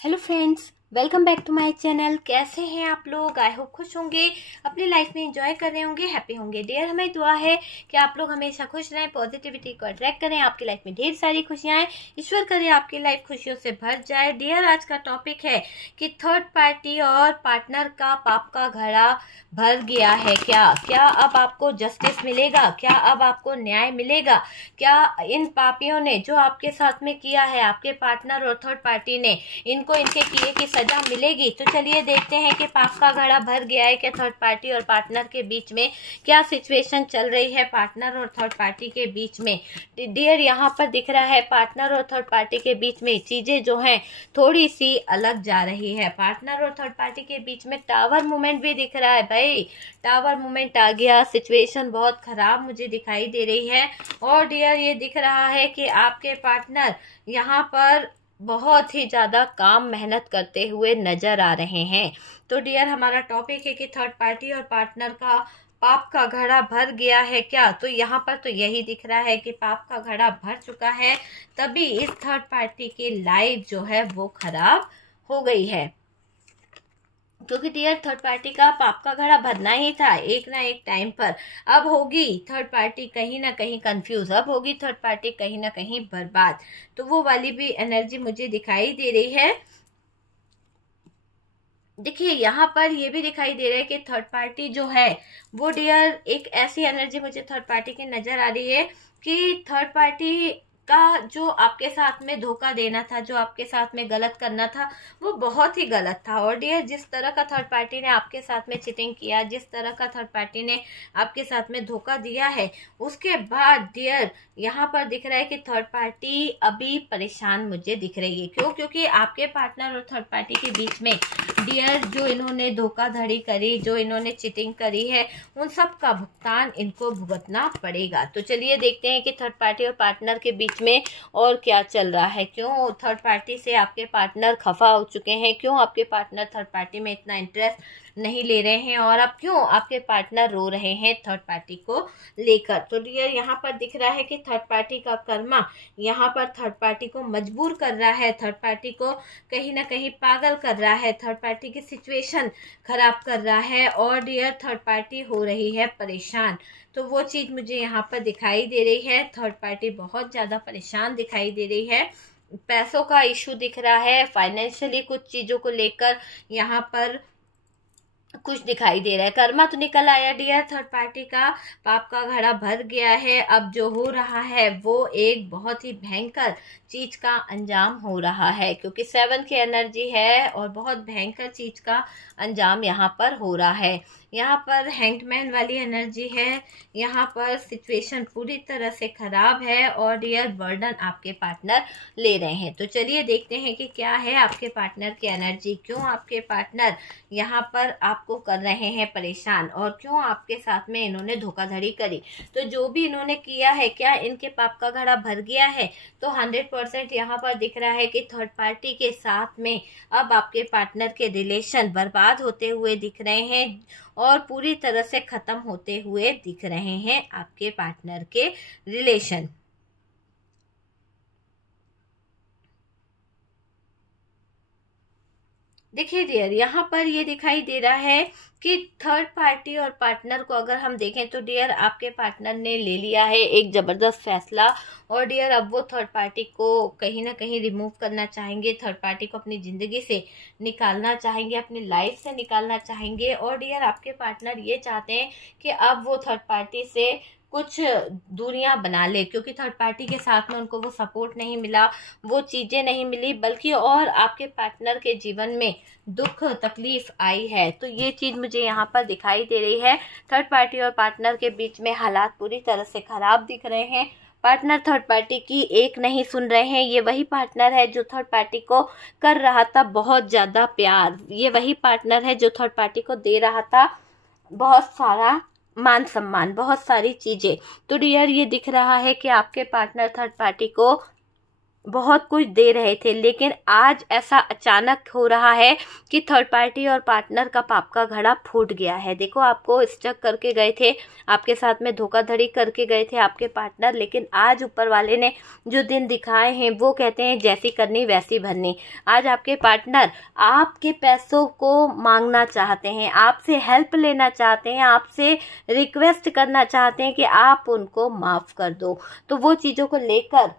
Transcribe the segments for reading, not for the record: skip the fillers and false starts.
Hello friends, welcome back to my channel. कैसे हैं आप लोग? आई होप खुश होंगे, अपनी लाइफ में एंजॉय कर रहे होंगे, हैप्पी होंगे। डियर, हमें दुआ है कि आप लोग हमेशा खुश रहें, पॉजिटिविटी को अट्रैक्ट करें, आपकी लाइफ में ढेर सारी खुशियां आए, ईश्वर करे आपकी लाइफ खुशियों से भर जाए। डियर, आज का टॉपिक है कि थर्ड पार्टी और पार्टनर का पाप का घड़ा भर गया है क्या अब आपको जस्टिस मिलेगा? क्या अब आपको न्याय मिलेगा? क्या इन पापियों ने जो आपके साथ में किया है, आपके पार्टनर और थर्ड पार्टी ने, इनको इनके किए की सजा मिलेगी? तो चलिए देखते हैं कि पाप का घड़ा भर गया है क्या थर्ड पार्टी और पार्टनर के बीच में, क्या सिचुएशन चल रही है पार्टनर और थर्ड पार्टी के बीच में। डियर, यहाँ पर दिख रहा है पार्टनर और थर्ड पार्टी के बीच में चीजें जो हैं थोड़ी सी अलग जा रही है। पार्टनर और थर्ड पार्टी के बीच में टावर मूवमेंट भी दिख रहा है। भाई, टावर मूवमेंट आ गया, सिचुएशन बहुत खराब मुझे दिखाई दे रही है। और डियर, ये दिख रहा है कि आपके पार्टनर यहाँ पर बहुत ही ज़्यादा काम मेहनत करते हुए नजर आ रहे हैं। तो डियर, हमारा टॉपिक है कि थर्ड पार्टी और पार्टनर का पाप का घड़ा भर गया है क्या? तो यहाँ पर तो यही दिख रहा है कि पाप का घड़ा भर चुका है, तभी इस थर्ड पार्टी की लाइफ जो है वो खराब हो गई है। क्योंकि डियर, थर्ड पार्टी का पाप का घड़ा भरना ही था एक ना एक टाइम पर। अब होगी थर्ड पार्टी कहीं ना कहीं कंफ्यूज, अब होगी थर्ड पार्टी कहीं ना कहीं बर्बाद। तो वो वाली भी एनर्जी मुझे दिखाई दे रही है। देखिए, यहाँ पर ये भी दिखाई दे रहा है कि थर्ड पार्टी जो है वो डियर, एक ऐसी एनर्जी मुझे थर्ड पार्टी की नजर आ रही है कि थर्ड पार्टी का जो आपके साथ में धोखा देना था, जो आपके साथ में गलत करना था, वो बहुत ही गलत था। और डियर, जिस तरह का थर्ड पार्टी ने आपके साथ में चीटिंग किया, जिस तरह का थर्ड पार्टी ने आपके साथ में धोखा दिया है, उसके बाद डियर यहाँ पर दिख रहा है कि थर्ड पार्टी अभी परेशान मुझे दिख रही है। क्यों? क्योंकि आपके पार्टनर और थर्ड पार्टी के बीच में डियर जो इन्होंने धोखाधड़ी करी, जो इन्होंने चीटिंग करी है, उन सब का भुगतान इनको भुगतना पड़ेगा। तो चलिए देखते हैं कि थर्ड पार्टी और पार्टनर के बीच में और क्या चल रहा है। क्यों थर्ड पार्टी से आपके पार्टनर खफा हो चुके हैं? क्यों आपके पार्टनर थर्ड पार्टी में इतना इंटरेस्ट नहीं ले रहे हैं? और अब क्यों आपके पार्टनर रो रहे हैं थर्ड पार्टी को लेकर? तो डियर, यहाँ पर दिख रहा है कि थर्ड पार्टी का कर्मा यहाँ पर थर्ड पार्टी को मजबूर कर रहा है, थर्ड पार्टी को कहीं ना कहीं पागल कर रहा है, थर्ड पार्टी की सिचुएशन खराब कर रहा है। और डियर, थर्ड पार्टी हो रही है परेशान। तो वो चीज मुझे यहाँ पर दिखाई दे रही है। थर्ड पार्टी बहुत ज्यादा परेशान दिखाई दे रही है, पैसों का इशू दिख रहा है, फाइनेंशियली कुछ चीजों को लेकर यहाँ पर कुछ दिखाई दे रहा है। कर्मा तो निकल आया डियर, थर्ड पार्टी का पाप का घड़ा भर गया है। अब जो हो रहा है वो एक बहुत ही भयंकर चीज का अंजाम हो रहा है, क्योंकि 7 की एनर्जी है और बहुत भयंकर चीज का अंजाम यहाँ पर हो रहा है। यहाँ पर हैंगमैन वाली एनर्जी है, यहाँ पर सिचुएशन पूरी तरह से खराब है और डियर बर्डन आपके पार्टनर ले रहे हैं। तो चलिए देखते हैं कि क्या है आपके पार्टनर की एनर्जी, क्यों आपके पार्टनर यहाँ पर आपको कर रहे हैं परेशान, और क्यों आपके साथ में इन्होंने धोखाधड़ी करी। तो जो भी इन्होंने किया है, क्या इनके पाप का घड़ा भर गया है? तो 100% यहाँ पर दिख रहा है कि थर्ड पार्टी के साथ में अब आपके पार्टनर के रिलेशन बर्बाद होते हुए दिख रहे हैं और पूरी तरह से खत्म होते हुए दिख रहे हैं आपके पार्टनर के रिलेशन। देखिए डियर, यहाँ पर ये दिखाई दे रहा है कि थर्ड पार्टी और पार्टनर को अगर हम देखें तो डियर, आपके पार्टनर ने ले लिया है एक जबरदस्त फैसला। और डियर, अब वो थर्ड पार्टी को कहीं ना कहीं रिमूव करना चाहेंगे, थर्ड पार्टी को अपनी जिंदगी से निकालना चाहेंगे, अपनी लाइफ से निकालना चाहेंगे। और डियर, आपके पार्टनर ये चाहते हैं कि अब वो थर्ड पार्टी से कुछ दूरियां बना ले, क्योंकि थर्ड पार्टी के साथ में उनको वो सपोर्ट नहीं मिला, वो चीजें नहीं मिली, बल्कि और आपके पार्टनर के जीवन में दुख तकलीफ आई है। तो ये चीज मुझे यहाँ पर दिखाई दे रही है। थर्ड पार्टी और पार्टनर के बीच में हालात पूरी तरह से खराब दिख रहे हैं। पार्टनर थर्ड पार्टी की एक नहीं सुन रहे हैं। ये वही पार्टनर है जो थर्ड पार्टी को कर रहा था बहुत ज्यादा प्यार, ये वही पार्टनर है जो थर्ड पार्टी को दे रहा था बहुत सारा मान सम्मान, बहुत सारी चीजें। तो डियर, ये दिख रहा है कि आपके पार्टनर थर्ड पार्टी को बहुत कुछ दे रहे थे, लेकिन आज ऐसा अचानक हो रहा है कि थर्ड पार्टी और पार्टनर का पाप का घड़ा फूट गया है। देखो, आपको स्टक करके गए थे, आपके साथ में धोखाधड़ी करके गए थे आपके पार्टनर, लेकिन आज ऊपर वाले ने जो दिन दिखाए हैं वो कहते हैं जैसी करनी वैसी भरनी। आज आपके पार्टनर आपके पैसों को मांगना चाहते हैं, आपसे हेल्प लेना चाहते हैं, आपसे रिक्वेस्ट करना चाहते हैं कि आप उनको माफ़ कर दो। तो वो चीज़ों को लेकर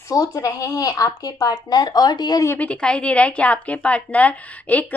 सोच रहे हैं आपके पार्टनर। और डियर, ये भी दिखाई दे रहा है कि आपके पार्टनर एक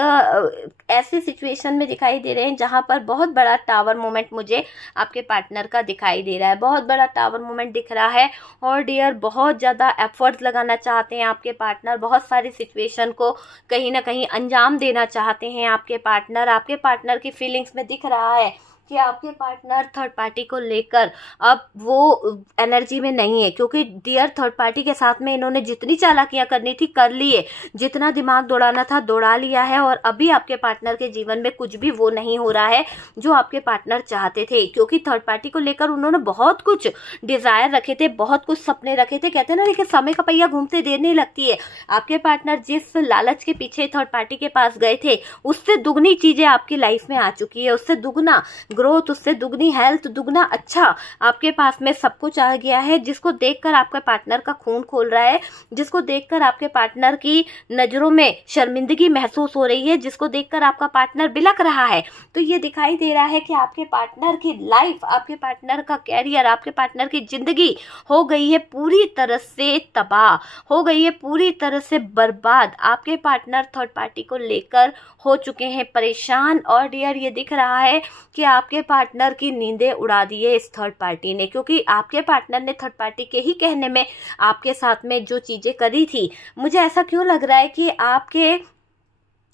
ऐसी सिचुएशन में दिखाई दे रहे हैं जहां पर बहुत बड़ा टावर मोमेंट मुझे आपके पार्टनर का दिखाई दे रहा है, बहुत बड़ा टावर मोमेंट दिख रहा है। और डियर, बहुत ज़्यादा एफर्ट्स लगाना चाहते हैं आपके पार्टनर, बहुत सारी सिचुएशन को कहीं ना कहीं अंजाम देना चाहते हैं आपके पार्टनर। आपके पार्टनर की फीलिंग्स में दिख रहा है कि आपके पार्टनर थर्ड पार्टी को लेकर अब वो एनर्जी में नहीं है, क्योंकि डियर, थर्ड पार्टी के साथ में इन्होंने जितनी चालाकियां करनी थी कर लिए, जितना दिमाग दौड़ाना था दौड़ा लिया है, और अभी आपके पार्टनर के जीवन में कुछ भी वो नहीं हो रहा है जो आपके पार्टनर चाहते थे, क्योंकि थर्ड पार्टी को लेकर उन्होंने बहुत कुछ डिजायर रखे थे, बहुत कुछ सपने रखे थे। कहते हैं ना, लेकिन समय का पहिया घूमते देर नहीं लगती है। आपके पार्टनर जिस लालच के पीछे थर्ड पार्टी के पास गए थे, उससे दुगनी चीजें आपकी लाइफ में आ चुकी है, उससे दुगना ग्रोथ, उससे दुगनी हेल्थ, दुगना अच्छा आपके पास में सब कुछ आ गया है, जिसको देखकर आपका पार्टनर का खून खोल रहा है, जिसको देखकर आपके पार्टनर की नजरों में शर्मिंदगी महसूस हो रही है, जिसको देखकर आपका पार्टनर बिलक रहा है। तो ये दिखाई दे रहा है कि आपके पार्टनर की लाइफ, आपके पार्टनर का कैरियर, आपके पार्टनर की जिंदगी हो गई है पूरी तरह से तबाह, हो गई है पूरी तरह से बर्बाद। आपके पार्टनर थर्ड पार्टी को लेकर हो चुके हैं परेशान। और डियर, ये दिख रहा है कि आपके पार्टनर की नींदें उड़ा दी है इस थर्ड पार्टी ने, क्योंकि आपके पार्टनर ने थर्ड पार्टी के ही कहने में आपके साथ में जो चीजें करी थी, मुझे ऐसा क्यों लग रहा है कि आपके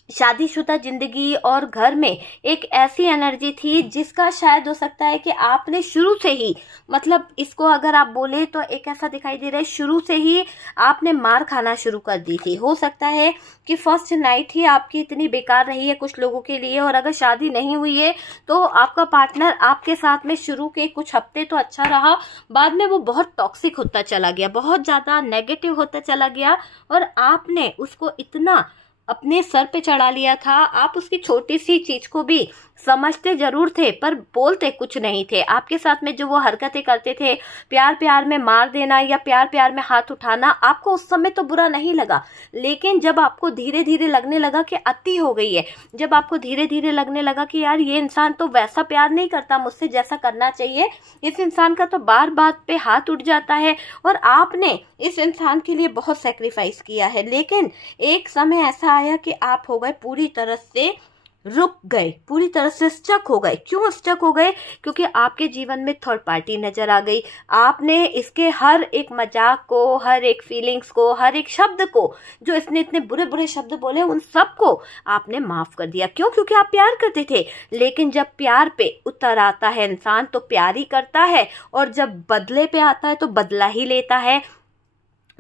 शादीशुदा जिंदगी और घर में एक ऐसी एनर्जी थी जिसका शायद हो सकता है कि आपने शुरू से ही, मतलब इसको अगर आप बोले तो एक ऐसा दिखाई दे रहा है शुरू से ही आपने मार खाना शुरू कर दी थी। हो सकता है कि फर्स्ट नाइट ही आपकी इतनी बेकार रही है कुछ लोगों के लिए, और अगर शादी नहीं हुई है तो आपका पार्टनर आपके साथ में शुरू के कुछ हफ्ते तो अच्छा रहा, बाद में वो बहुत टॉक्सिक होता चला गया, बहुत ज़्यादा नेगेटिव होता चला गया, और आपने उसको इतना अपने सर पे चढ़ा लिया था। आप उसकी छोटी सी चीज को भी समझते जरूर थे पर बोलते कुछ नहीं थे। आपके साथ में जो वो हरकतें करते थे, प्यार प्यार में मार देना या प्यार प्यार में हाथ उठाना, आपको उस समय तो बुरा नहीं लगा, लेकिन जब आपको धीरे धीरे लगने लगा कि अति हो गई है, जब आपको धीरे धीरे लगने लगा कि यार ये इंसान तो वैसा प्यार नहीं करता मुझसे जैसा करना चाहिए, इस इंसान का तो बार बात पे हाथ उठ जाता है, और आपने इस इंसान के लिए बहुत सेक्रीफाइस किया है, लेकिन एक समय ऐसा आया कि आप हो गए पूरी तरह से रुक गए, पूरी तरह से स्टक हो गए। क्यों स्टक हो गए? क्योंकि आपके जीवन में थर्ड पार्टी नजर आ गई। आपने इसके हर एक मजाक को, हर एक फीलिंग्स को, हर एक शब्द को, जो इसने इतने बुरे बुरे शब्द बोले, उन सब को आपने माफ कर दिया। क्यों? क्योंकि आप प्यार करते थे। लेकिन जब प्यार पे उतर आता है इंसान तो प्यार ही करता है, और जब बदले पे आता है तो बदला ही लेता है।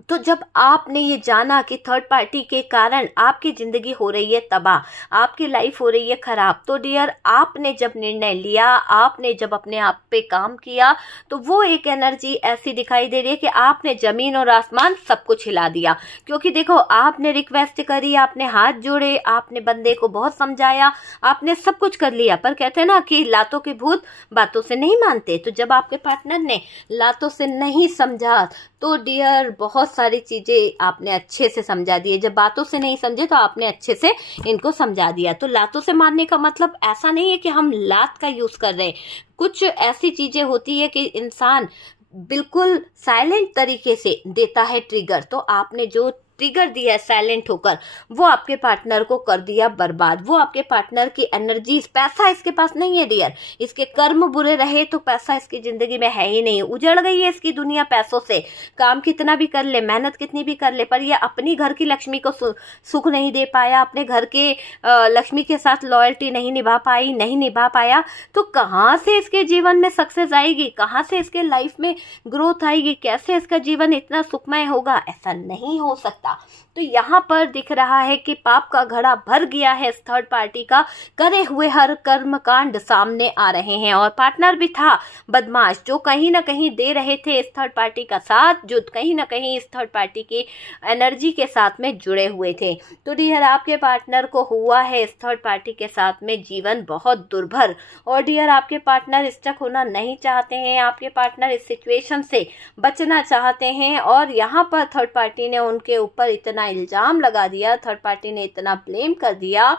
तो जब आपने ये जाना कि थर्ड पार्टी के कारण आपकी जिंदगी हो रही है तबाह, आपकी लाइफ हो रही है खराब, तो डियर आपने जब निर्णय लिया, आपने जब अपने आप पे काम किया, तो वो एक एनर्जी ऐसी दिखाई दे रही है कि आपने जमीन और आसमान सब कुछ हिला दिया। क्योंकि देखो, आपने रिक्वेस्ट करी, आपने हाथ जोड़े, आपने बंदे को बहुत समझाया, आपने सब कुछ कर लिया, पर कहते हैं ना कि लातों के भूत बातों से नहीं मानते। तो जब आपके पार्टनर ने लातों से नहीं समझा तो डियर बहुत सारी चीजें आपने अच्छे से समझा दिए। जब बातों से नहीं समझे तो आपने अच्छे से इनको समझा दिया। तो लातों से मारने का मतलब ऐसा नहीं है कि हम लात का यूज कर रहे हैं। कुछ ऐसी चीजें होती है कि इंसान बिल्कुल साइलेंट तरीके से देता है ट्रिगर, तो आपने जो ट्रिगर दिया है साइलेंट होकर, वो आपके पार्टनर को कर दिया बर्बाद। वो आपके पार्टनर की एनर्जी, पैसा इसके पास नहीं है डियर, इसके कर्म बुरे रहे तो पैसा इसकी जिंदगी में है ही नहीं, उजड़ गई है इसकी दुनिया पैसों से। काम कितना भी कर ले, मेहनत कितनी भी कर ले, पर ये अपनी घर की लक्ष्मी को सुख नहीं दे पाया, अपने घर के लक्ष्मी के साथ लॉयल्टी नहीं निभा पाया, तो कहाँ से इसके जीवन में सक्सेस आएगी, कहाँ से इसके लाइफ में ग्रोथ आएगी, कैसे इसका जीवन इतना सुखमय होगा? ऐसा नहीं हो सकता। पाता। तो यहाँ पर दिख रहा है कि पाप का घड़ा भर गया है इस थर्ड पार्टी का, करे हुए हर कर्म कांड सामने आ रहे हैं। और पार्टनर भी था बदमाश, जो कहीं ना कहीं दे रहे थे इस थर्ड पार्टी का साथ, जो कहीं ना कहीं इस थर्ड पार्टी की एनर्जी के साथ में जुड़े हुए थे। तो डियर आपके पार्टनर को हुआ है इस थर्ड पार्टी के साथ में जीवन बहुत दुर्भर। और डियर आपके पार्टनर स्टक होना नहीं चाहते हैं, आपके पार्टनर इस सिचुएशन से बचना चाहते हैं। और यहाँ पर थर्ड पार्टी ने उनके ऊपर इतना इल्जाम लगा दिया, थर्ड पार्टी ने इतना ब्लेम कर दिया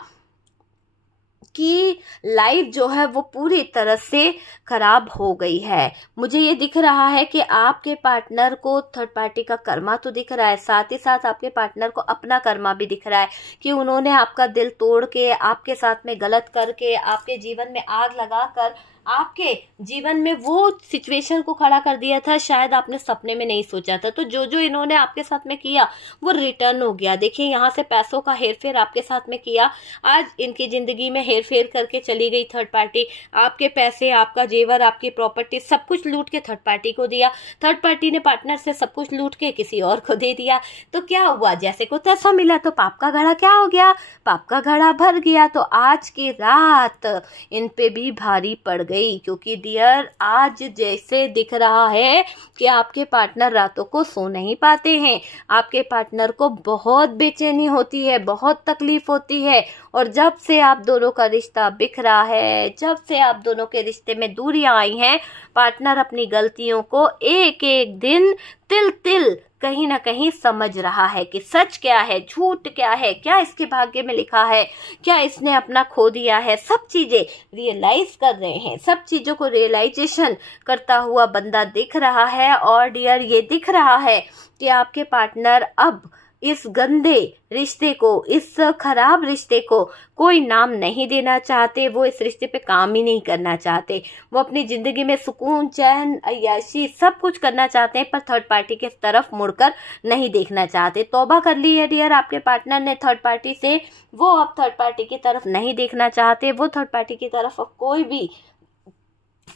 कि लाइफ जो है वो पूरी तरह से खराब हो गई है। मुझे ये दिख रहा है कि आपके पार्टनर को थर्ड पार्टी का कर्मा तो दिख रहा है, साथ ही साथ आपके पार्टनर को अपना कर्मा भी दिख रहा है कि उन्होंने आपका दिल तोड़ के, आपके साथ में गलत करके, आपके जीवन में आग लगाकर आपके जीवन में वो सिचुएशन को खड़ा कर दिया था शायद आपने सपने में नहीं सोचा था। तो जो जो इन्होंने आपके साथ में किया वो रिटर्न हो गया। देखिए यहाँ से पैसों का हेरफेर आपके साथ में किया, आज इनकी जिंदगी में हेरफेर करके चली गई थर्ड पार्टी। आपके पैसे, आपका जेवर, आपकी प्रॉपर्टी सब कुछ लूट के थर्ड पार्टी को दिया। थर्ड पार्टी ने पार्टनर से सब कुछ लूट के किसी और को दे दिया। तो क्या हुआ, जैसे को तैसा मिला। तो पाप का घड़ा क्या हो गया, पाप का घड़ा भर गया। तो आज की रात इन पे भी भारी पड़ गई, क्योंकि डियर आज जैसे दिख रहा है कि आपके पार्टनर रातों को सो नहीं पाते हैं, आपके पार्टनर को बहुत बेचैनी होती है, बहुत तकलीफ होती है। और जब से आप दोनों का रिश्ता बिखरा है, जब से आप दोनों के रिश्ते में दूरियां आई हैं, पार्टनर अपनी गलतियों को एक एक दिन तिल तिल कहीं ना कहीं समझ रहा है कि सच क्या है, झूठ क्या है, क्या इसके भाग्य में लिखा है, क्या इसने अपना खो दिया है। सब चीजें रियलाइज कर रहे हैं, सब चीजों को रियलाइजेशन करता हुआ बंदा दिख रहा है। और डियर ये दिख रहा है कि आपके पार्टनर अब इस गंदे रिश्ते को, इस खराब रिश्ते को कोई नाम नहीं देना चाहते, वो इस रिश्ते पे काम ही नहीं करना चाहते। वो अपनी जिंदगी में सुकून, चैन, अय्याशी सब कुछ करना चाहते हैं, पर थर्ड पार्टी के तरफ मुड़कर नहीं देखना चाहते। तौबा कर ली है डियर आपके पार्टनर ने थर्ड पार्टी से, वो अब थर्ड पार्टी की तरफ नहीं देखना चाहते, वो थर्ड पार्टी की तरफ अब कोई भी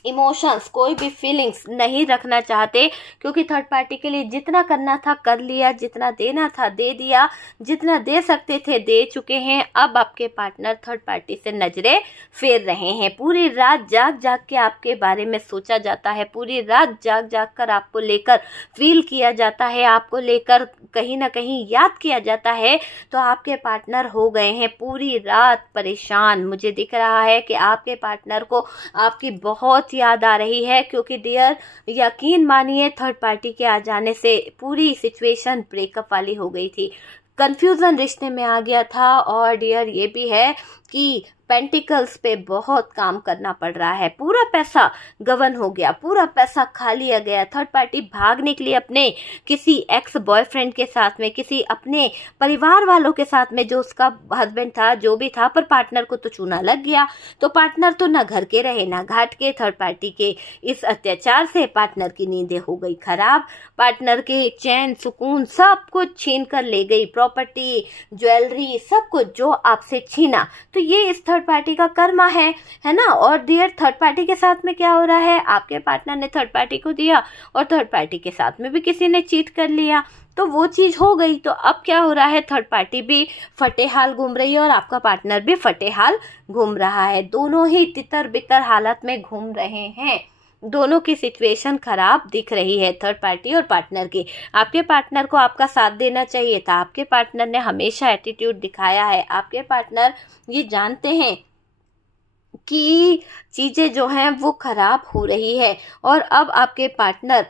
इमोशंस, कोई भी फीलिंग्स नहीं रखना चाहते, क्योंकि थर्ड पार्टी के लिए जितना करना था कर लिया, जितना देना था दे दिया, जितना दे सकते थे दे चुके हैं। अब आपके पार्टनर थर्ड पार्टी से नजरें फेर रहे हैं। पूरी रात जाग जाग के आपके बारे में सोचा जाता है, पूरी रात जाग जाग कर आपको लेकर फील किया जाता है, आपको लेकर कहीं ना कहीं याद किया जाता है। तो आपके पार्टनर हो गए हैं पूरी रात परेशान। मुझे दिख रहा है कि आपके पार्टनर को आपकी बहुत याद आ रही है, क्योंकि डियर यकीन मानिए थर्ड पार्टी के आ जाने से पूरी सिचुएशन ब्रेकअप वाली हो गई थी, कंफ्यूजन रिश्ते में आ गया था। और डियर ये भी है कि पेंटिकल्स पे बहुत काम करना पड़ रहा है, पूरा पैसा गवन हो गया, पूरा पैसा खा लिया गया। थर्ड पार्टी भाग निकली अपने किसी एक्स बॉयफ्रेंड के साथ में, किसी अपने परिवार वालों के साथ में, जो उसका हस्बैंड था, जो भी था, पर पार्टनर को तो चूना लग गया। तो पार्टनर तो ना घर के रहे ना घाट के। थर्ड पार्टी के इस अत्याचार से पार्टनर की नींदें हो गई खराब, पार्टनर के चैन, सुकून सब कुछ छीन कर ले गई, प्रॉपर्टी, ज्वेलरी, सब कुछ जो आपसे छीना। तो ये इस थर्ड पार्टी का कर्मा है ना। और डियर थर्ड पार्टी के साथ में क्या हो रहा है, आपके पार्टनर ने थर्ड पार्टी को दिया और थर्ड पार्टी के साथ में भी किसी ने चीट कर लिया, तो वो चीज हो गई। तो अब क्या हो रहा है, थर्ड पार्टी भी फटे हाल घूम रही है और आपका पार्टनर भी फटे हाल घूम रहा है। दोनों ही तितर बितर हालत में घूम रहे हैं, दोनों की सिचुएशन खराब दिख रही है, थर्ड पार्टी और पार्टनर की। आपके पार्टनर को आपका साथ देना चाहिए था, आपके पार्टनर ने हमेशा एटीट्यूड दिखाया है, आपके पार्टनर ये जानते हैं कि चीजें जो हैं वो खराब हो रही है। और अब आपके पार्टनर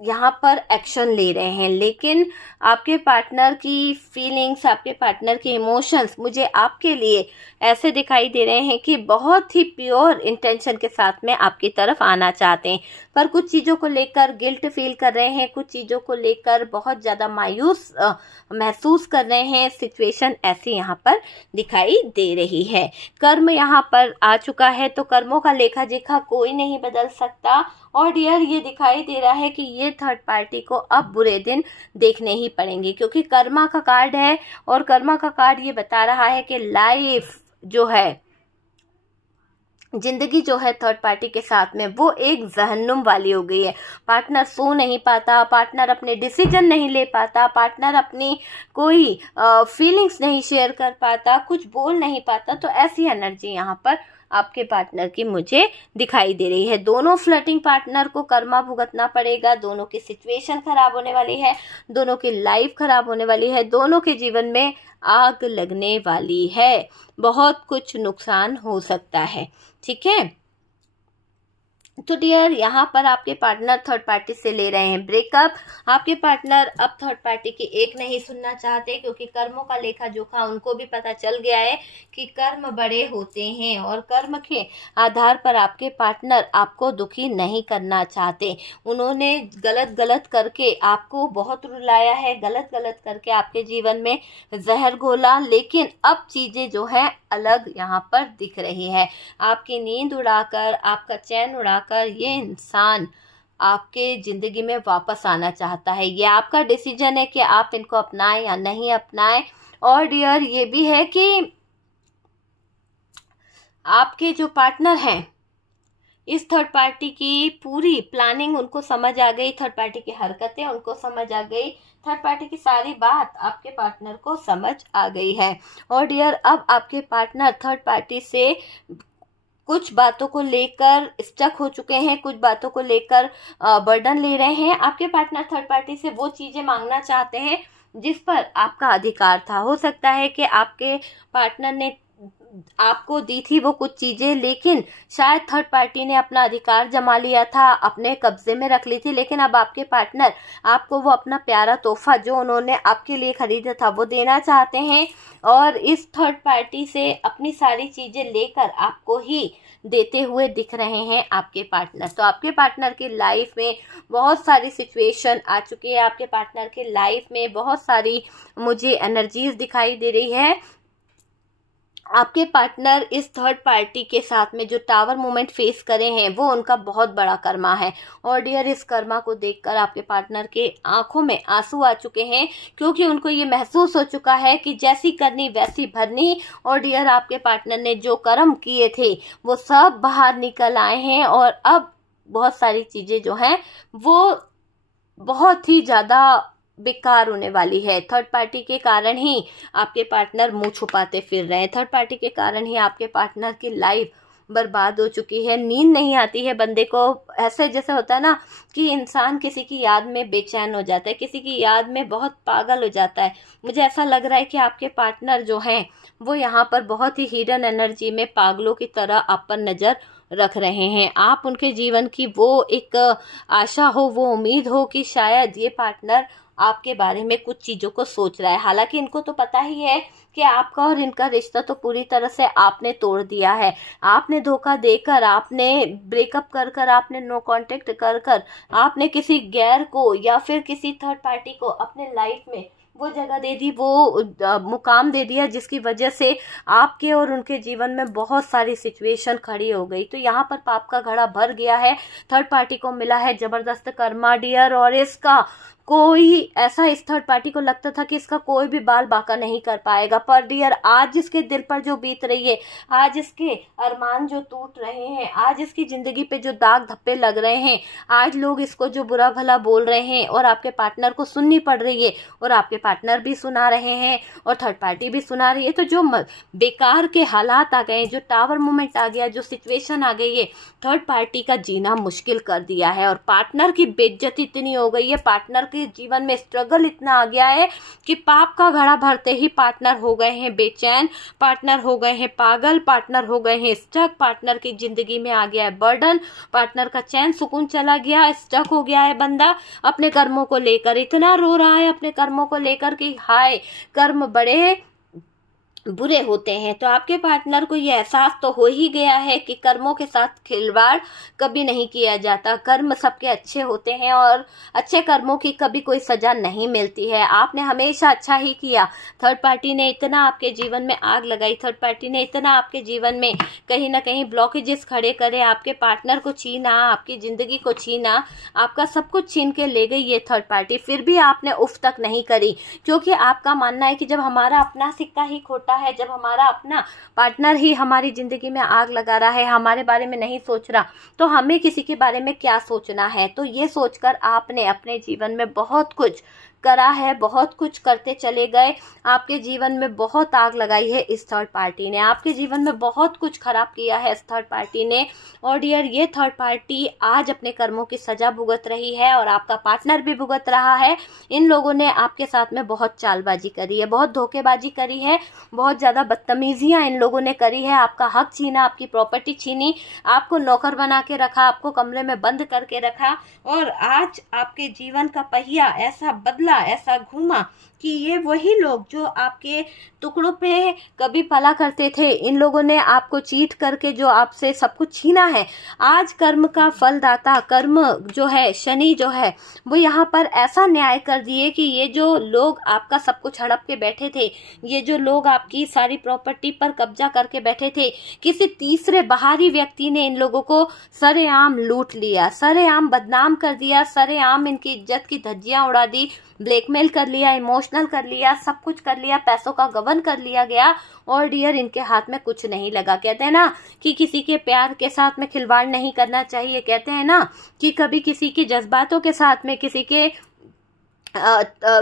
यहाँ पर एक्शन ले रहे हैं, लेकिन आपके पार्टनर की फीलिंग्स, आपके पार्टनर के इमोशंस मुझे आपके लिए ऐसे दिखाई दे रहे हैं कि बहुत ही प्योर इंटेंशन के साथ में आपकी तरफ आना चाहते हैं, पर कुछ चीज़ों को लेकर गिल्ट फील कर रहे हैं, कुछ चीज़ों को लेकर बहुत ज़्यादा मायूस महसूस कर रहे हैं। सिचुएशन ऐसी यहाँ पर दिखाई दे रही है। कर्म यहाँ पर आ चुका है, तो कर्मों का लेखा जोखा कोई नहीं बदल सकता। और डियर ये दिखाई दे रहा है कि ये थर्ड पार्टी को अब बुरे दिन देखने ही पड़ेंगे, क्योंकि कर्मा का कार्ड है और कर्मा का कार्ड ये बता रहा है कि लाइफ जो है जिंदगी जो है थर्ड पार्टी के साथ में वो एक जहन्नुम वाली हो गई है। पार्टनर सो नहीं पाता, पार्टनर अपने डिसीजन नहीं ले पाता, पार्टनर अपनी कोई फीलिंग्स नहीं शेयर कर पाता, कुछ बोल नहीं पाता। तो ऐसी एनर्जी यहाँ पर आपके पार्टनर की मुझे दिखाई दे रही है। दोनों फ्लर्टिंग पार्टनर को कर्मा भुगतना पड़ेगा, दोनों की सिचुएशन खराब होने वाली है, दोनों की लाइफ खराब होने वाली है, दोनों के जीवन में आग लगने वाली है, बहुत कुछ नुकसान हो सकता है। ठीक है, तो डियर यहाँ पर आपके पार्टनर थर्ड पार्टी से ले रहे हैं ब्रेकअप। आपके पार्टनर अब थर्ड पार्टी की एक नहीं सुनना चाहते, क्योंकि कर्मों का लेखा जोखा उनको भी पता चल गया है कि कर्म बड़े होते हैं और कर्म के आधार पर आपके पार्टनर आपको दुखी नहीं करना चाहते। उन्होंने गलत करके आपको बहुत रुलाया है, गलत करके आपके जीवन में जहर घोला, लेकिन अब चीजें जो है अलग यहाँ पर दिख रही है। आपकी नींद उड़ाकर, आपका चैन उड़ाकर ये इंसान आपके जिंदगी में वापस आना चाहता है। ये आपका डिसीजन है कि आप इनको अपनाएं या नहीं अपनाएं। और डियर ये भी है कि आपके जो पार्टनर हैं, इस थर्ड पार्टी की पूरी प्लानिंग उनको समझ आ गई, थर्ड पार्टी की हरकतें उनको समझ आ गई, थर्ड पार्टी की सारी बात आपके पार्टनर को समझ आ गई है। और डियर अब आपके पार्टनर थर्ड पार्टी से कुछ बातों को लेकर स्टक हो चुके हैं, कुछ बातों को लेकर बर्डन ले रहे हैं। आपके पार्टनर थर्ड पार्टी से वो चीजें मांगना चाहते हैं जिस पर आपका अधिकार था। हो सकता है कि आपके पार्टनर ने आपको दी थी वो कुछ चीजें, लेकिन शायद थर्ड पार्टी ने अपना अधिकार जमा लिया था, अपने कब्जे में रख ली थी। लेकिन अब आपके पार्टनर आपको वो अपना प्यारा तोहफा जो उन्होंने आपके लिए खरीदा था वो देना चाहते हैं, और इस थर्ड पार्टी से अपनी सारी चीजें लेकर आपको ही देते हुए दिख रहे हैं आपके पार्टनर। तो आपके पार्टनर की लाइफ में बहुत सारी सिचुएशन आ चुकी है, आपके पार्टनर की लाइफ में बहुत सारी मुझे एनर्जीज दिखाई दे रही है। आपके पार्टनर इस थर्ड पार्टी के साथ में जो टावर मोमेंट फेस करे हैं वो उनका बहुत बड़ा कर्मा है। और डियर इस कर्मा को देखकर आपके पार्टनर के आंखों में आंसू आ चुके हैं, क्योंकि उनको ये महसूस हो चुका है कि जैसी करनी वैसी भरनी। और डियर आपके पार्टनर ने जो कर्म किए थे वो सब बाहर निकल आए हैं, और अब बहुत सारी चीजें जो हैं वो बहुत ही ज्यादा बेकार होने वाली है। थर्ड पार्टी के कारण ही आपके पार्टनर मुंह छुपाते फिर रहे हैं, थर्ड पार्टी के कारण ही आपके पार्टनर की लाइफ बर्बाद हो चुकी है। नींद नहीं आती है बंदे को, ऐसे जैसे होता है ना कि इंसान किसी की याद में बेचैन हो जाता है, किसी की याद में बहुत पागल हो जाता है। मुझे ऐसा लग रहा है कि आपके पार्टनर जो हैं वो यहाँ पर बहुत ही हिडन एनर्जी में पागलों की तरह आप पर नजर रख रहे हैं। आप उनके जीवन की वो एक आशा हो, वो उम्मीद हो कि शायद ये पार्टनर आपके बारे में कुछ चीजों को सोच रहा है। हालांकि इनको तो पता ही है कि आपका और इनका रिश्ता तो पूरी तरह से आपने तोड़ दिया है। आपने धोखा देकर, आपने ब्रेकअप कर आपने नो कांटेक्ट कर आपने किसी गैर को या फिर किसी थर्ड पार्टी को अपने लाइफ में वो जगह दे दी, वो मुकाम दे दिया, जिसकी वजह से आपके और उनके जीवन में बहुत सारी सिचुएशन खड़ी हो गई। तो यहाँ पर पाप का घड़ा भर गया है, थर्ड पार्टी को मिला है जबरदस्त कर्मा डियर, और इसका कोई ऐसा इस थर्ड पार्टी को लगता था कि इसका कोई भी बाल बाका नहीं कर पाएगा। पर डियर आज इसके दिल पर जो बीत रही है, आज इसके अरमान जो टूट रहे हैं, आज इसकी जिंदगी पे जो दाग धब्बे लग रहे हैं, आज लोग इसको जो बुरा भला बोल रहे हैं और आपके पार्टनर को सुननी पड़ रही है, और आपके पार्टनर भी सुना रहे हैं और थर्ड पार्टी भी सुना रही है। तो जो बेकार के हालात आ गए, जो टावर मोमेंट आ गया, जो सिचुएशन आ गई है, थर्ड पार्टी का जीना मुश्किल कर दिया है। और पार्टनर की बेइज्जती इतनी हो गई है, पार्टनर के जीवन में स्ट्रगल इतना आ गया है कि पाप का घड़ा भरते ही पार्टनर हो गए हैं बेचैन, पार्टनर हो गए हैं पागल, पार्टनर हो गए हैं स्टक, पार्टनर की जिंदगी में आ गया है बर्डन, पार्टनर का चैन सुकून चला गया, स्टक हो गया है बंदा अपने कर्मों को लेकर, इतना रो रहा है अपने कर्मों को लेकर कि हाय कर्म बड़े बुरे होते हैं। तो आपके पार्टनर को ये एहसास तो हो ही गया है कि कर्मों के साथ खिलवाड़ कभी नहीं किया जाता, कर्म सबके अच्छे होते हैं और अच्छे कर्मों की कभी कोई सजा नहीं मिलती है। आपने हमेशा अच्छा ही किया, थर्ड पार्टी ने इतना आपके जीवन में आग लगाई, थर्ड पार्टी ने इतना आपके जीवन में कहीं ना कहीं ब्लॉकेजेस खड़े करे, आपके पार्टनर को छीना, आपकी जिंदगी को छीना, आपका सब कुछ छीन के ले गई ये थर्ड पार्टी। फिर भी आपने उफ तक नहीं करी, क्योंकि आपका मानना है कि जब हमारा अपना सिक्का ही खोटा होता है, जब हमारा अपना पार्टनर ही हमारी जिंदगी में आग लगा रहा है, हमारे बारे में नहीं सोच रहा, तो हमें किसी के बारे में क्या सोचना है। तो ये सोचकर आपने अपने जीवन में बहुत कुछ करा है, बहुत कुछ करते चले गए, आपके जीवन में बहुत आग लगाई है इस थर्ड पार्टी ने, आपके जीवन में बहुत कुछ खराब किया है इस थर्ड पार्टी ने। और डियर, ये थर्ड पार्टी आज अपने कर्मों की सजा भुगत रही है और आपका पार्टनर भी भुगत रहा है। इन लोगों ने आपके साथ में बहुत चालबाजी करी है, बहुत धोखेबाजी करी है, बहुत ज़्यादा बदतमीजियाँ इन लोगों ने करी है, आपका हक छीना, आपकी प्रॉपर्टी छीनी, आपको नौकर बना के रखा, आपको कमरे में बंद करके रखा, और आज आपके जीवन का पहिया ऐसा बदला, ऐसा घूमा कि ये वही लोग जो आपके टुकड़ों पे कभी पला करते थे, इन लोगों ने आपको चीट करके जो आपसे सब कुछ छीना है, आज कर्म का फलदाता कर्म जो है, शनि जो है, वो यहाँ पर ऐसा न्याय कर दिए कि ये जो लोग आपका सब कुछ हड़प के बैठे थे, ये जो लोग आपकी सारी प्रॉपर्टी पर कब्जा करके बैठे थे, किसी तीसरे बाहरी व्यक्ति ने इन लोगों को सरेआम लूट लिया, सरेआम बदनाम कर दिया, सरेआम इनकी इज्जत की धज्जियां उड़ा दी, ब्लैकमेल कर लिया, इमोशनल कर लिया, सब कुछ कर लिया, पैसों का गबन कर लिया गया। और डियर, इनके हाथ में कुछ नहीं लगा। कहते हैं ना कि किसी के प्यार के साथ में खिलवाड़ नहीं करना चाहिए, कहते हैं ना कि कभी किसी के जज्बातों के साथ में, किसी के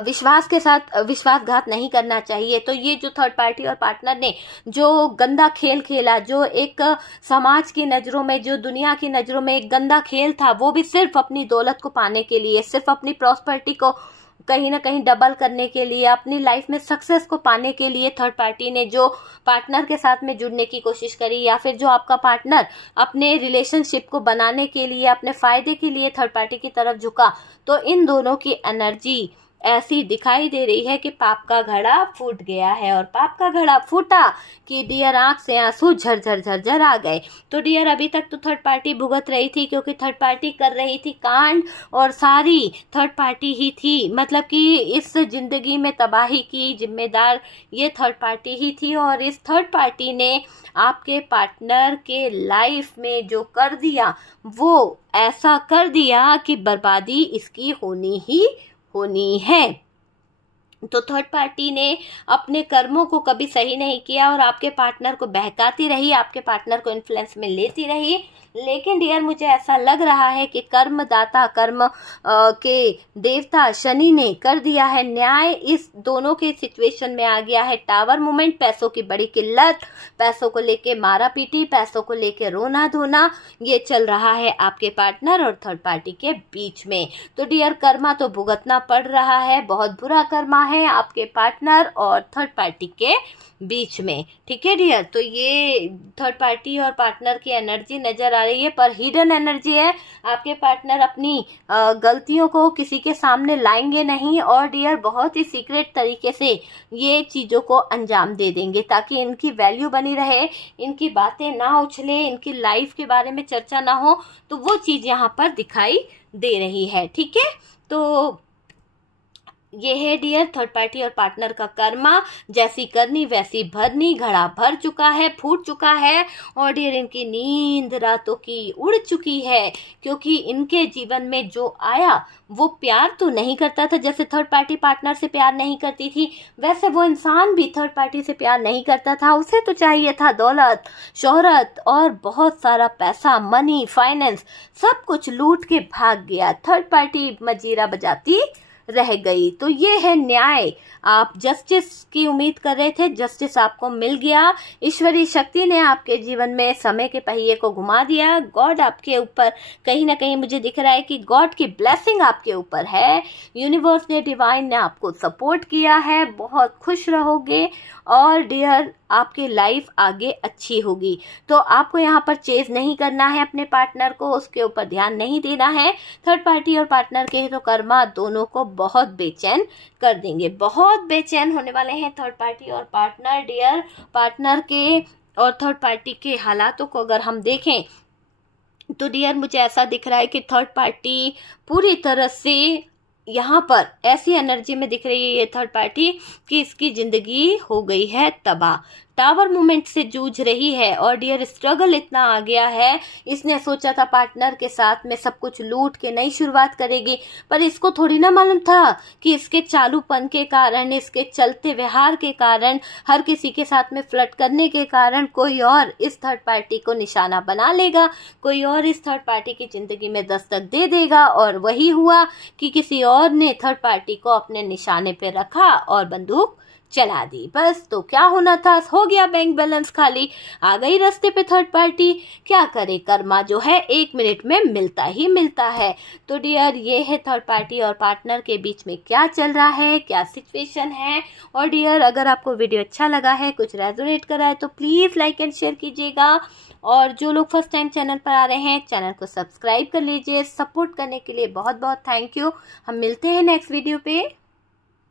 विश्वास के साथ विश्वासघात नहीं करना चाहिए। तो ये जो थर्ड पार्टी और पार्टनर ने जो गंदा खेल खेला, जो एक समाज की नज़रों में, जो दुनिया की नज़रों में एक गंदा खेल था, वो भी सिर्फ अपनी दौलत को पाने के लिए, सिर्फ अपनी प्रॉस्पेरिटी को कहीं ना कहीं डबल करने के लिए, अपनी लाइफ में सक्सेस को पाने के लिए, थर्ड पार्टी ने जो पार्टनर के साथ में जुड़ने की कोशिश करी, या फिर जो आपका पार्टनर अपने रिलेशनशिप को बनाने के लिए, अपने फायदे के लिए थर्ड पार्टी की तरफ झुका, तो इन दोनों की एनर्जी ऐसी दिखाई दे रही है कि पाप का घड़ा फूट गया है। और पाप का घड़ा फूटा कि डियर, आंख से आंसू झरझर झरझर आ गए। तो डियर, अभी तक तो थर्ड पार्टी भुगत रही थी, क्योंकि थर्ड पार्टी कर रही थी कांड, और सारी थर्ड पार्टी ही थी, मतलब कि इस जिंदगी में तबाही की जिम्मेदार ये थर्ड पार्टी ही थी। और इस थर्ड पार्टी ने आपके पार्टनर के लाइफ में जो कर दिया, वो ऐसा कर दिया कि बर्बादी इसकी होनी है। तो थर्ड पार्टी ने अपने कर्मों को कभी सही नहीं किया और आपके पार्टनर को बहकाती रही, आपके पार्टनर को इन्फ्लुएंस में लेती रही। लेकिन डियर, मुझे ऐसा लग रहा है कि कर्मदाता, कर्म के देवता शनि ने कर दिया है न्याय। इस दोनों के सिचुएशन में आ गया है टावर मूवमेंट, पैसों की बड़ी किल्लत, पैसों को लेके मारा पीटी, पैसों को लेके रोना धोना, ये चल रहा है आपके पार्टनर और थर्ड पार्टी के बीच में। तो डियर, कर्मा तो भुगतना पड़ रहा है, बहुत बुरा कर्मा है आपके पार्टनर और थर्ड पार्टी के बीच में। ठीक है डियर, तो ये थर्ड पार्टी और पार्टनर की एनर्जी नजर आ रही है, पर हिडन एनर्जी है। आपके पार्टनर अपनी गलतियों को किसी के सामने लाएंगे नहीं, और डियर, बहुत ही सीक्रेट तरीके से ये चीजों को अंजाम दे देंगे, ताकि इनकी वैल्यू बनी रहे, इनकी बातें ना उछले, इनकी लाइफ के बारे में चर्चा ना हो। तो वो चीज यहाँ पर दिखाई दे रही है। ठीक है, तो ये है डियर थर्ड पार्टी और पार्टनर का कर्मा, जैसी करनी वैसी भरनी, घड़ा भर चुका है, फूट चुका है। और डियर, इनकी नींद रातों की उड़ चुकी है, क्योंकि इनके जीवन में जो आया वो प्यार तो नहीं करता था, जैसे थर्ड पार्टी पार्टनर से प्यार नहीं करती थी, वैसे वो इंसान भी थर्ड पार्टी से प्यार नहीं करता था। उसे तो चाहिए था दौलत, शोहरत और बहुत सारा पैसा, मनी, फाइनेंस, सब कुछ लूट के भाग गया। थर्ड पार्टी मजीरा बजाती रह गई। तो ये है न्याय। आप जस्टिस की उम्मीद कर रहे थे, जस्टिस आपको मिल गया। ईश्वरीय शक्ति ने आपके जीवन में समय के पहिए को घुमा दिया। गॉड आपके ऊपर, कहीं ना कहीं मुझे दिख रहा है कि गॉड की ब्लेसिंग आपके ऊपर है। यूनिवर्स ने, डिवाइन ने आपको सपोर्ट किया है। बहुत खुश रहोगे और डियर, आपकी लाइफ आगे अच्छी होगी। तो आपको यहाँ पर चेज नहीं करना है अपने पार्टनर को, उसके ऊपर ध्यान नहीं देना है। थर्ड पार्टी और पार्टनर के तो कर्मा दोनों को बहुत बेचैन कर देंगे, बहुत बेचैन होने वाले हैं थर्ड पार्टी और पार्टनर। डियर, पार्टनर के और थर्ड पार्टी के हालातों को अगर हम देखें तो डियर, मुझे ऐसा दिख रहा है कि थर्ड पार्टी पूरी तरह से यहाँ पर ऐसी एनर्जी में दिख रही है ये थर्ड पार्टी कि इसकी जिंदगी हो गई है तबाह। टावर मूवमेंट से जूझ रही है और डियर स्ट्रगल इतना आ गया है, इसने सोचा था पार्टनर के साथ में सब कुछ लूट के नई शुरुआत करेगी, पर इसको थोड़ी ना मालूम था कि इसके चालूपन के कारण, इसके चलते व्यवहार के कारण, हर किसी के साथ में फ्लर्ट करने के कारण कोई और इस थर्ड पार्टी को निशाना बना लेगा, कोई और इस थर्ड पार्टी की जिंदगी में दस्तक दे देगा। और वही हुआ कि किसी और ने थर्ड पार्टी को अपने निशाने पे रखा और बंदूक चला दी। बस तो क्या होना था, हो गया बैंक बैलेंस खाली, आ गई रास्ते पे थर्ड पार्टी। क्या करे, कर्मा जो है 1 मिनट में मिलता ही मिलता है। तो डियर, ये है थर्ड पार्टी और पार्टनर के बीच में क्या चल रहा है, क्या सिचुएशन है। और डियर, अगर आपको वीडियो अच्छा लगा है, कुछ रेजोनेट करा है, तो प्लीज़ लाइक एंड शेयर कीजिएगा। और जो लोग फर्स्ट टाइम चैनल पर आ रहे हैं, चैनल को सब्सक्राइब कर लीजिए। सपोर्ट करने के लिए बहुत बहुत थैंक यू। हम मिलते हैं नेक्स्ट वीडियो पे।